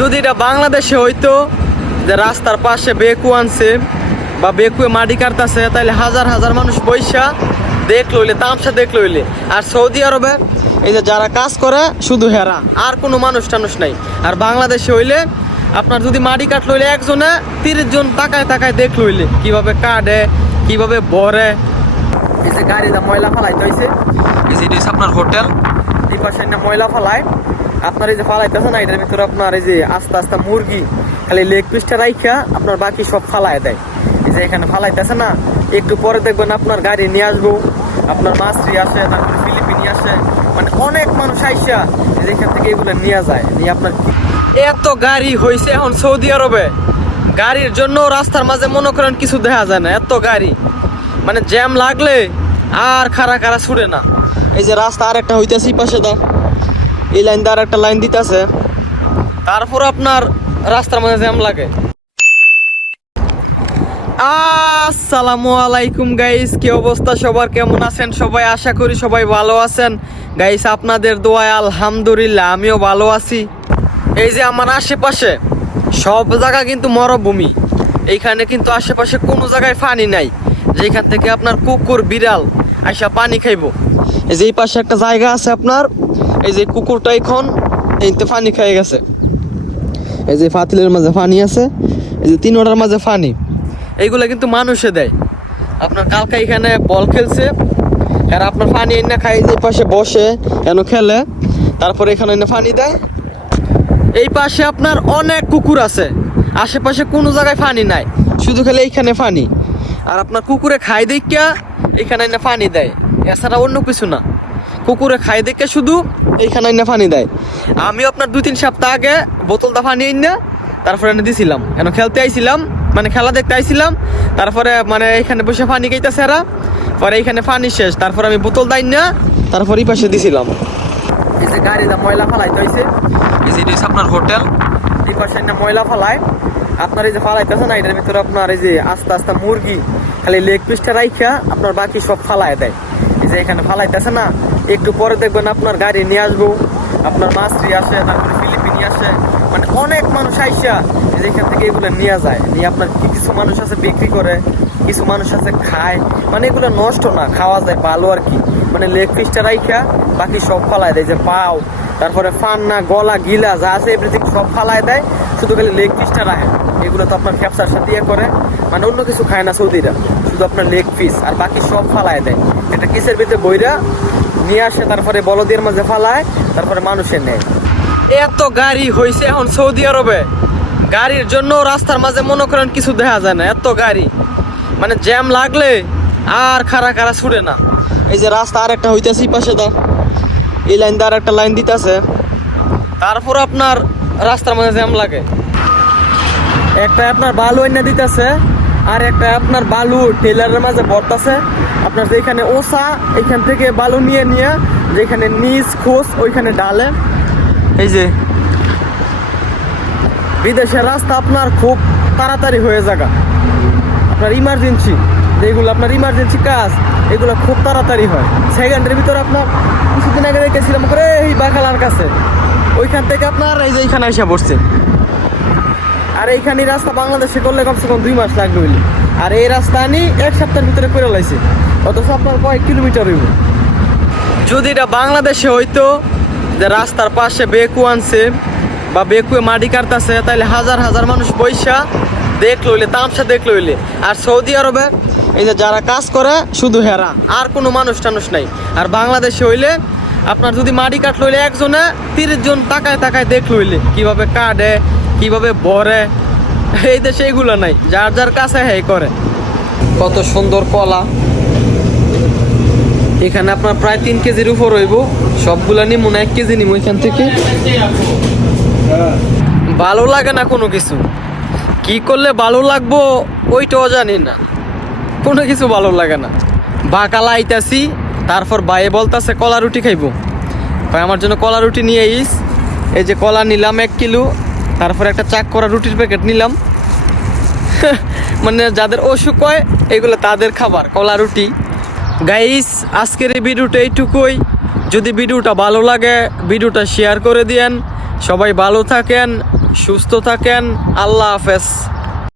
যদি এটা বাংলাদেশে হইতো যে রাস্তার পাশে বেকু আনছে বা বেকুয়ে মাটি কাটতেছে, তাহলে হাজার হাজার মানুষ বৈশা দেখ লইলে, তামসা দেখ লইলে। আর সৌদি আরবে এই যে যারা কাজ করে শুধু হেরা, আর কোনো মানুষ টানুষ নাই। আর বাংলাদেশে হইলে আপনার যদি মাটি কাট লইলে একজনে 30 জন তাকায় তাকায় দেখ লইলে কিভাবে কাটে, কিভাবে ভরে। এই যে গাড়িটা ময়লা ফালাইতে হয়েছে, এই যে এটা আপনার হোটেল, এই পাশে ময়লা ফালায়। আপনার এই যে ফালাইতেছে না, এটার ভিতরে আপনার এই যে আস্তে আস্তে মুরগি খালি লেগ পিসটা রাইখা আপনার বাকি সব ফালায় দেয়। এই যে এখানে ফালাইতেছে না, একটু পরে দেখবেন আপনার গাড়ি নিয়ে আসবো, আপনার মাছরি আসে, তারপরে ফিলিপিনি আসে, মানে অনেক মানুষ আইসা এখান থেকে এগুলো নিয়ে যায়। নিয়ে আপনার এত গাড়ি হয়েছে এখন সৌদি আরবে, গাড়ির জন্য রাস্তার মাঝে মনে করেন কিছু দেখা যায় না, এত গাড়ি। মানে জ্যাম লাগলে আর খাড়া খাড়া ছুটে না। এই যে রাস্তা আর একটা হইতেছে পাশে দা, এই লাইন দিয়ে আর একটা লাইন দিতেছে, তারপর আপনার রাস্তার মাঝে জ্যাম লাগে। আসসালামু আলাইকুম গাইস, কি অবস্থা সবার, কেমন আছেন সবাই? আশা করি সবাই ভালো আছেন গাইস, আপনাদের দোয়ায় আলহামদুলিল্লাহ আমিও ভালো আছি। এই যে আমার আশেপাশে সব জায়গা কিন্তু মরুভূমি, এইখানে কিন্তু আশেপাশে কোনো জায়গায় পানি নাই যেখান থেকে আপনার কুকুর বিড়াল আইসা পানি খাইব। এই যে এই পাশে একটা জায়গা আছে আপনার, এই যে কুকুরটা এখন এইতে পানি খেয়ে গেছে। এই যে পাতিলের মাঝে পানি আছে, এই যে 3টার মাঝে পানি, এইগুলা কিন্তু মানুষে দেয়। আপনার কালকে এখানে বল খেলছে, আর আপনার পানি এনে খাই, এই পাশে বসে কেন খেলে, তারপরে এখানে এনে পানি দেয়। এই পাশে আপনার অনেক কুকুর আছে, আশেপাশে কোনো জায়গায় পানি নাই, শুধু খেলে এইখানে পানি। আর আপনার কুকুরে খাই দেখা এখানে এনে পানি দেয়, এছাড়া অন্য কিছু না। কুকুরে খাই দেখে শুধু এইখানে এনে পানি দেয়। আমিও আপনার 2-3 সপ্তাহ আগে বোতলটা পানি এনে তারপরে এনে দিছিলাম, কেন খেলতে আইছিলাম, মানে খেলা দেখতে আইছিলাম। তারপরে মানে এখানে বসে পানি খাইতেছে এরা, পরে এইখানে পানি শেষ, তারপর আমি বোতল দাই না, তারপর এই পাশে দিছিলাম। এই যে গাড়িটা ময়লা ফালাইতে হয়েছে, এই যে এটা আপনার হোটেল, এই পাশে ময়লা ফালায়। আপনার এই যে ফালাইতেছে না, এটার ভিতরে আপনার এই যে আস্তে আস্তে মুরগি খালি লেগ পিসটা রাইখা আপনার বাকি সব ফালায় দেয়। এই যে এখানে ফালাইতেছে না, একটু পরে দেখবেন আপনার গাড়ি নিয়ে আসবো, আপনার মাছরি আসে, তারপরে ফিলিপিনি আসে, মানে অনেক মানুষ আইসা এখান থেকে এগুলো নিয়ে যায়। নিয়ে আপনার কিছু মানুষ আছে বিক্রি করে, কিছু মানুষ আছে খায়, মানে এগুলো নষ্ট না, খাওয়া যায় ভালো আর কি। মানে লেগ পিসটা রাইখা বাকি সব ফালায় দেয়, যে পাও, তারপরে ফান্না, গলা, গিলা যা আছে এভরিথিং সব ফালায় দেয়, শুধু খালি লেগ পিসটা রাখে। এগুলো তো আপনার ক্যাপসার সাথে ইয়ে করে, মানে অন্য কিছু খায় না সৌদিরা, শুধু আপনার লেগ পিস আর বাকি সব ফালায় দেয়। এটা কিসের ভিতরে বইরা নিয়ে আসে, তারপরে বলদের মাঝে ফালায়, তারপরে মানুষের নেয়। এত গাড়ি হয়েছে এখন সৌদি আরবে, গাড়ির জন্য রাস্তার মাঝে মনে করেন কিছু দেখা যায় না, এত গাড়ি। মানে জ্যাম লাগলে আর খাড়া খাড়া ছুটে না। এই যে রাস্তা আর একটা হইতেছে পাশে দা, এই লাইন দিয়ে আর একটা লাইন দিতেছে, তারপর আপনার রাস্তার মাঝে জ্যাম লাগে। একটা আপনার বালু এনে দিতেছে, আর একটা আপনার বালু টেলারের মাঝে ভরতাছে। আপনার যেখানে ওসা, এখান থেকে বালু নিয়ে নিয়ে যেখানে নিচ খোঁজ ওইখানে ডালে। এই যে বিদেশের রাস্তা আপনার খুব তাড়াতাড়ি হয়ে যাগা, আপনার ইমার্জেন্সি যেগুলো আপনার ইমার্জেন্সি কাজ, এগুলো খুব তাড়াতাড়ি হয়। সেকেন্ডের ভিতরে আপনার কিছুদিন আগে দেখেছিলাম করে এই বাকালার কাছে, ওইখান থেকে আপনার এই যে এইখানে এসে পড়ছে। আর এইখানে রাস্তা বাংলাদেশে করলে কমসে কম 2 মাস লাগবে বলি, আর এই রাস্তা আনি 1 সপ্তাহের ভিতরে করে লাইছে, অথচ আপনার কয়েক কিলোমিটার হইব। যদি এটা বাংলাদেশে হইতো যে রাস্তার পাশে বেকু আনছে বা বেকুয়ে মাটি কাটতেছে, তাহলে হাজার হাজার মানুষ বৈশা দেখ লইলে, তামসা দেখ লইলে। আর সৌদি আরবে এই যে যারা কাজ করে শুধু হেরা, আর কোনো মানুষ টানুষ নাই। আর বাংলাদেশে হইলে আপনার যদি মাটি কাট লইলে একজনে 30 জন তাকায় তাকায় দেখ লইলে কিভাবে কাটে, কিভাবে ভরে। এই দেশে এইগুলো নাই, যার যার কাছে হ্যাঁ করে। কত সুন্দর কলা, এখানে আপনার প্রায় 3 কেজির উপর হইব, সবগুলা নিমু না 1 কেজি নিমু এখান থেকে। ভালো লাগে না কোনো কিছু, কি করলে ভালো লাগবো ওইটাও জানি না, কোনো কিছু ভালো লাগে না। বাকালা আইতাছি, তারপর বাইরে বলতাছে কলা রুটি খাইবো, ভাই আমার জন্য কলা রুটি নিয়ে আইস। এই যে কলা নিলাম 1 কিলো, তারপর একটা চাক করা রুটির প্যাকেট নিলাম। মানে যাদের অসুখ হয় এগুলো তাদের খাবার, কলা রুটি। গাইস আজকের এই ভিডিওটা এইটুকুই। যদি ভিডিওটা ভালো লাগে ভিডিওটা শেয়ার করে দিয়েন, সবাই ভালো থাকেন, সুস্থ থাকেন। আল্লাহ হাফেজ।